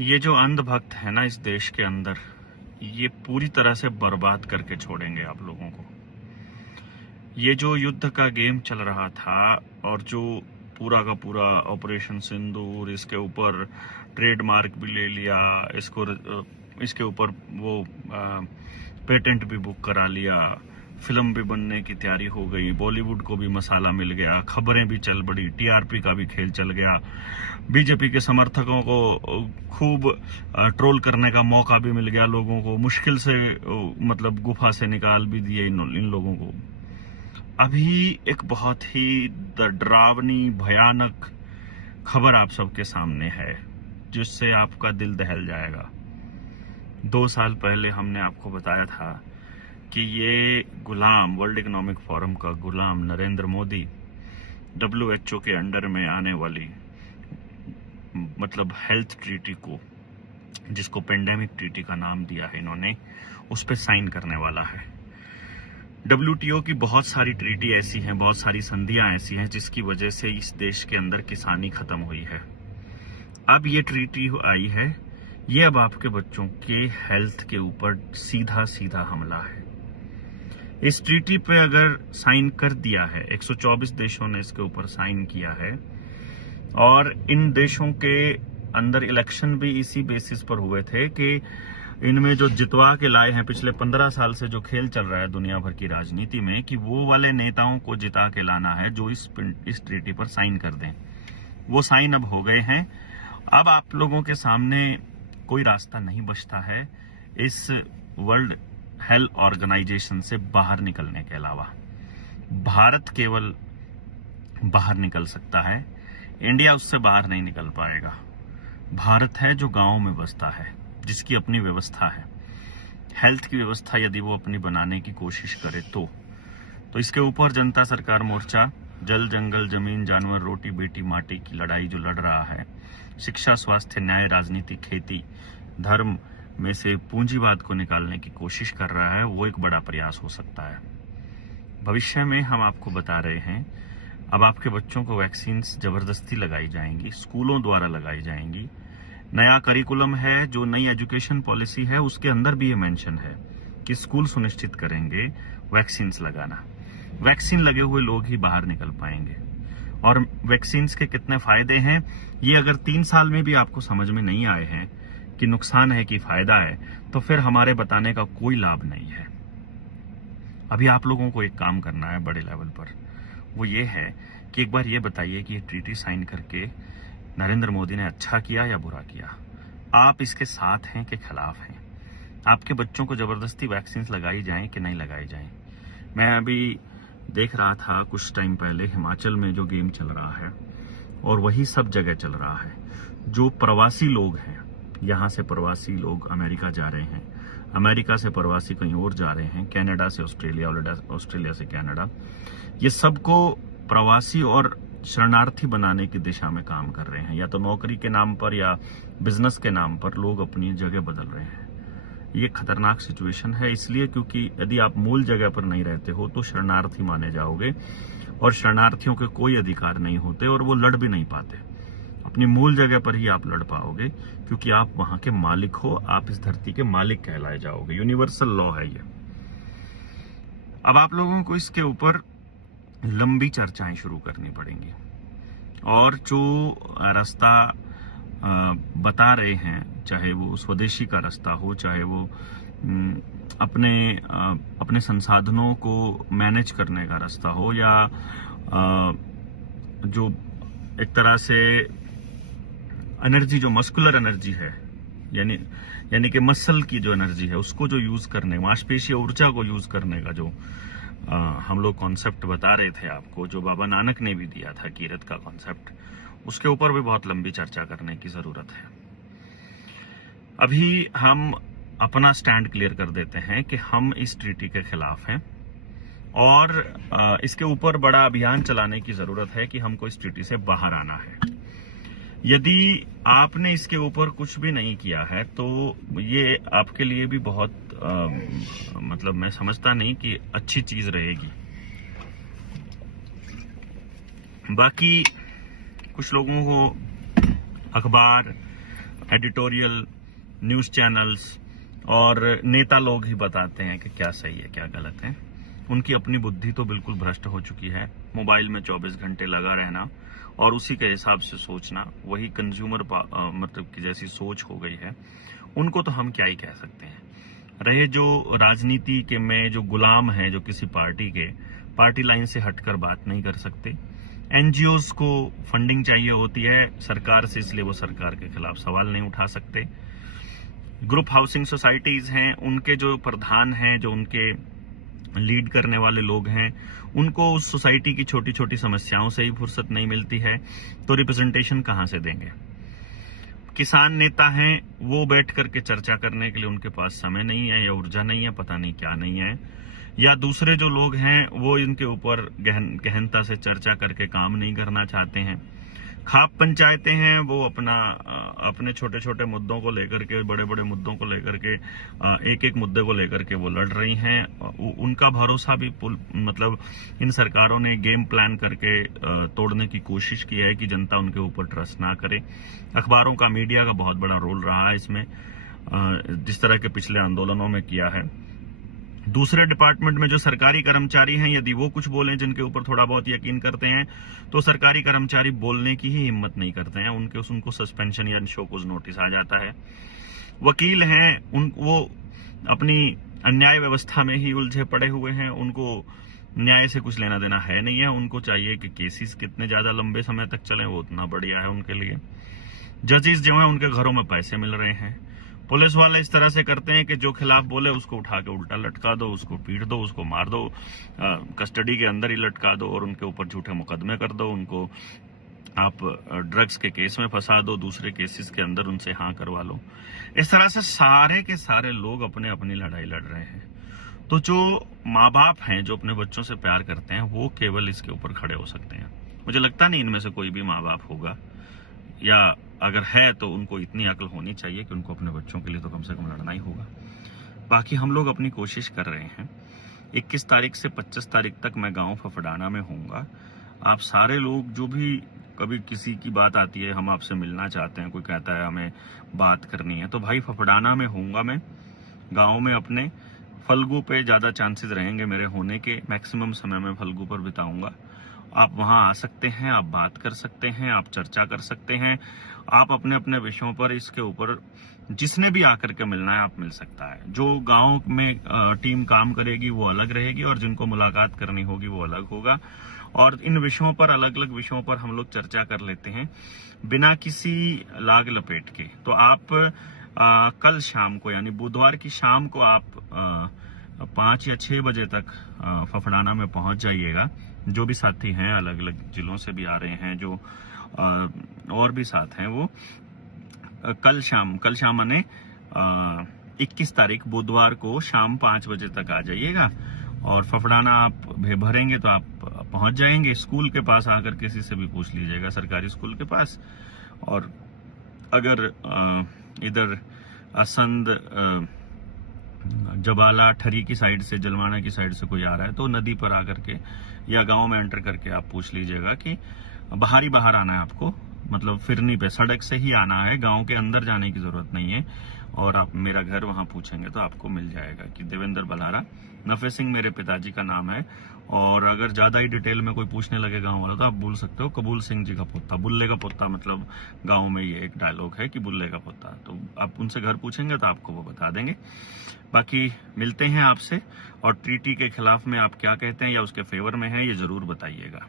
ये जो अंधभक्त है ना इस देश के अंदर, ये पूरी तरह से बर्बाद करके छोड़ेंगे आप लोगों को। ये जो युद्ध का गेम चल रहा था और जो पूरा का पूरा ऑपरेशन सिंदूर, इसके ऊपर ट्रेडमार्क भी ले लिया, इसके ऊपर वो पेटेंट भी बुक करा लिया, फिल्म भी बनने की तैयारी हो गई, बॉलीवुड को भी मसाला मिल गया, खबरें भी चल पड़ी, टीआरपी का भी खेल चल गया, बीजेपी के समर्थकों को खूब ट्रोल करने का मौका भी मिल गया, लोगों को मुश्किल से मतलब गुफा से निकाल भी दिए इन लोगों को। अभी एक बहुत ही डरावनी भयानक खबर आप सबके सामने है जिससे आपका दिल दहल जाएगा। 2 साल पहले हमने आपको बताया था कि ये गुलाम, वर्ल्ड इकोनॉमिक फोरम का गुलाम नरेंद्र मोदी WHO के अंडर में आने वाली मतलब हेल्थ ट्रीटी को, जिसको पेंडेमिक ट्रीटी का नाम दिया है इन्होंने, उस पर साइन करने वाला है। WTO की बहुत सारी ट्रीटी ऐसी हैं, बहुत सारी संधियां ऐसी हैं जिसकी वजह से इस देश के अंदर किसानी खत्म हुई है। अब ये ट्रीटी आई है, ये अब आपके बच्चों के हेल्थ के ऊपर सीधा सीधा हमला है। इस ट्रीटी पे अगर साइन कर दिया है, 124 देशों ने इसके ऊपर साइन किया है, और इन देशों के अंदर इलेक्शन भी इसी बेसिस पर हुए थे कि इनमें जो जितवा के लाए हैं, पिछले 15 साल से जो खेल चल रहा है दुनिया भर की राजनीति में, कि वो वाले नेताओं को जिता के लाना है जो इस ट्रीटी पर साइन कर दें। वो साइन अब हो गए हैं। अब आप लोगों के सामने कोई रास्ता नहीं बचता है इस वर्ल्ड हेल्थ ऑर्गेनाइजेशन से बाहर निकलने के अलावा। भारत केवल बाहर निकल सकता है, इंडिया उससे बाहर नहीं निकल पाएगा। भारत है जो गांवों में बसता है, जिसकी अपनी व्यवस्था है। हेल्थ की व्यवस्था यदि वो अपनी बनाने की कोशिश करे तो इसके ऊपर जनता सरकार मोर्चा जल जंगल जमीन जानवर रोटी बेटी माटी की लड़ाई जो लड़ रहा है, शिक्षा स्वास्थ्य न्याय राजनीति खेती धर्म में से पूंजीवाद को निकालने की कोशिश कर रहा है, वो एक बड़ा प्रयास हो सकता है। भविष्य में हम आपको बता रहे हैं, अब आपके बच्चों को वैक्सीन जबरदस्ती लगाई जाएंगी, स्कूलों द्वारा लगाई जाएंगी। नया करिकुलम है, जो नई एजुकेशन पॉलिसी है, उसके अंदर भी ये मेंशन है कि स्कूल सुनिश्चित करेंगे वैक्सीन लगाना। वैक्सीन लगे हुए लोग ही बाहर निकल पाएंगे। और वैक्सीन के कितने फायदे हैं, ये अगर 3 साल में भी आपको समझ में नहीं आए हैं कि नुकसान है कि फायदा है, तो फिर हमारे बताने का कोई लाभ नहीं है। अभी आप लोगों को एक काम करना है बड़े लेवल पर, वो ये है कि एक बार ये बताइए कि ये ट्रीटी साइन करके नरेंद्र मोदी ने अच्छा किया या बुरा किया। आप इसके साथ हैं कि खिलाफ हैं? आपके बच्चों को जबरदस्ती वैक्सीन लगाई जाएं कि नहीं लगाई जाएं? मैं अभी देख रहा था कुछ टाइम पहले हिमाचल में जो गेम चल रहा है, और वही सब जगह चल रहा है। जो प्रवासी लोग हैं, यहाँ से प्रवासी लोग अमेरिका जा रहे हैं, अमेरिका से प्रवासी कहीं और जा रहे हैं, कनाडा से ऑस्ट्रेलिया, ऑस्ट्रेलिया से कनाडा, ये सबको प्रवासी और शरणार्थी बनाने की दिशा में काम कर रहे हैं। या तो नौकरी के नाम पर या बिजनेस के नाम पर लोग अपनी जगह बदल रहे हैं। ये खतरनाक सिचुएशन है, इसलिए क्योंकि यदि आप मूल जगह पर नहीं रहते हो तो शरणार्थी माने जाओगे, और शरणार्थियों के कोई अधिकार नहीं होते और वो लड़ भी नहीं पाते। अपनी मूल जगह पर ही आप लड़ पाओगे, क्योंकि आप वहां के मालिक हो, आप इस धरती के मालिक कहलाए जाओगे। यूनिवर्सल लॉ है ये। अब आप लोगों को इसके ऊपर लंबी चर्चाएं शुरू करनी पड़ेंगी, और जो रास्ता बता रहे हैं, चाहे वो स्वदेशी का रास्ता हो, चाहे वो अपने संसाधनों को मैनेज करने का रास्ता हो, या जो एक तरह से एनर्जी, जो मस्कुलर एनर्जी है, यानी कि मसल की जो एनर्जी है, उसको जो यूज करने, मांसपेशीय ऊर्जा को यूज करने का जो हम लोग कॉन्सेप्ट बता रहे थे आपको, जो बाबा नानक ने भी दिया था, कीरत का कॉन्सेप्ट, उसके ऊपर भी बहुत लंबी चर्चा करने की जरूरत है। अभी हम अपना स्टैंड क्लियर कर देते हैं कि हम इस ट्रीटी के खिलाफ हैं, और इसके ऊपर बड़ा अभियान चलाने की जरूरत है कि हमको इस ट्रीटी से बाहर आना है। यदि आपने इसके ऊपर कुछ भी नहीं किया है तो ये आपके लिए भी बहुत मतलब मैं समझता नहीं कि अच्छी चीज रहेगी। बाकी कुछ लोगों को अखबार एडिटोरियल न्यूज़ चैनल्स और नेता लोग ही बताते हैं कि क्या सही है क्या गलत है। उनकी अपनी बुद्धि तो बिल्कुल भ्रष्ट हो चुकी है। मोबाइल में 24 घंटे लगा रहना और उसी के हिसाब से सोचना, वही कंज्यूमर मतलब की जैसी सोच हो गई है। उनको तो हम क्या ही कह सकते हैं। रहे जो राजनीति के में जो गुलाम हैं, जो किसी पार्टी के पार्टी लाइन से हटकर बात नहीं कर सकते। एनजीओज को फंडिंग चाहिए होती है सरकार से, इसलिए वो सरकार के खिलाफ सवाल नहीं उठा सकते। ग्रुप हाउसिंग सोसाइटीज हैं, उनके जो प्रधान हैं, जो उनके लीड करने वाले लोग हैं, उनको उस सोसाइटी की छोटी छोटी समस्याओं से ही फुर्सत नहीं मिलती है, तो रिप्रेजेंटेशन कहां से देंगे। किसान नेता हैं, वो बैठ करके चर्चा करने के लिए उनके पास समय नहीं है या ऊर्जा नहीं है, पता नहीं क्या नहीं है। या दूसरे जो लोग हैं वो इनके ऊपर गहनता से चर्चा करके काम नहीं करना चाहते हैं। खाप पंचायतें हैं, वो अपने छोटे छोटे मुद्दों को लेकर के, बड़े बड़े मुद्दों को लेकर के, एक एक मुद्दे को लेकर के वो लड़ रही हैं। उनका भरोसा भी मतलब इन सरकारों ने गेम प्लान करके तोड़ने की कोशिश की है कि जनता उनके ऊपर ट्रस्ट ना करे। अखबारों का, मीडिया का बहुत बड़ा रोल रहा है इसमें, जिस तरह के पिछले आंदोलनों में किया है। दूसरे डिपार्टमेंट में जो सरकारी कर्मचारी हैं, यदि वो कुछ बोलें जिनके ऊपर थोड़ा बहुत यकीन करते हैं, तो सरकारी कर्मचारी बोलने की ही हिम्मत नहीं करते हैं। उनको सस्पेंशन या शोकॉज नोटिस आ जाता है। वकील हैं, वो अपनी अन्याय व्यवस्था में ही उलझे पड़े हुए हैं। उनको न्याय से कुछ लेना देना है नहीं है। उनको चाहिए कि केसेस कितने ज्यादा लंबे समय तक चले, वो उतना बढ़िया है उनके लिए। जजेस जो है, उनके घरों में पैसे मिल रहे हैं। पुलिस वाले इस तरह से करते हैं कि जो खिलाफ बोले उसको उठा के उल्टा लटका दो, उसको पीट दो, उसको मार दो, कस्टडी के अंदर ही लटका दो और उनके ऊपर झूठे मुकदमे कर दो। उनको आप ड्रग्स के केस में फंसा दो, दूसरे केसेस के अंदर उनसे हाँ करवा लो। इस तरह से सारे के सारे लोग अपने अपनी लड़ाई लड़ रहे हैं। तो जो माँ बाप हैं, जो अपने बच्चों से प्यार करते हैं, वो केवल इसके ऊपर खड़े हो सकते हैं। मुझे लगता नहीं इनमें से कोई भी माँ बाप होगा, या अगर है तो उनको इतनी अक्ल होनी चाहिए कि उनको अपने बच्चों के लिए तो कम से कम लड़ना ही होगा। बाकी हम लोग अपनी कोशिश कर रहे हैं। 21 तारीख से 25 तारीख तक मैं गांव फफड़ाना में होऊंगा। आप सारे लोग जो भी कभी किसी की बात आती है, हम आपसे मिलना चाहते हैं, कोई कहता है हमें बात करनी है, तो भाई फफड़ाना में होऊंगा मैं, गाँव में अपने। फल्गु पे ज्यादा चांसेस रहेंगे मेरे होने के, मैक्सिमम समय में फल्गु पर बिताऊंगा। आप वहां आ सकते हैं, आप बात कर सकते हैं, आप चर्चा कर सकते हैं, आप अपने अपने विषयों पर, इसके ऊपर जिसने भी आकर के मिलना है आप मिल सकता है। जो गांव में टीम काम करेगी वो अलग रहेगी और जिनको मुलाकात करनी होगी वो अलग होगा। और इन विषयों पर, अलग अलग विषयों पर हम लोग चर्चा कर लेते हैं बिना किसी लाग लपेट के। तो आप कल शाम को, यानी बुधवार की शाम को आप 5 या 6 बजे तक फफड़ाना में पहुंच जाइएगा। जो भी साथी हैं, अलग अलग जिलों से भी आ रहे हैं, जो और भी साथ हैं, वो कल शाम माने 21 तारीख बुधवार को शाम 5 बजे तक आ जाइएगा। और फफड़ाना आप भरेंगे तो आप पहुंच जाएंगे। स्कूल के पास आकर किसी से भी पूछ लीजिएगा, सरकारी स्कूल के पास। और अगर इधर असंद, जबाला, ठरी की साइड से, जलवाना की साइड से कोई आ रहा है तो नदी पर आकर के या गांव में एंटर करके आप पूछ लीजिएगा कि बाहर आना है आपको, मतलब फिरनी पे, सड़क से ही आना है, गांव के अंदर जाने की जरूरत नहीं है। और आप मेरा घर वहां पूछेंगे तो आपको मिल जाएगा कि देवेंद्र बलारा, नफे सिंह मेरे पिताजी का नाम है। और अगर ज्यादा ही डिटेल में कोई पूछने लगे गांव वाला तो आप बोल सकते हो कबूल सिंह जी का पोता, बुल्ले का पोता, मतलब गांव में ये एक डायलॉग है कि बुल्ले का पोता। तो आप उनसे घर पूछेंगे तो आपको वो बता देंगे। बाकी मिलते हैं आपसे, और ट्रीटी के खिलाफ में आप क्या कहते हैं या उसके फेवर में है, ये जरूर बताइएगा।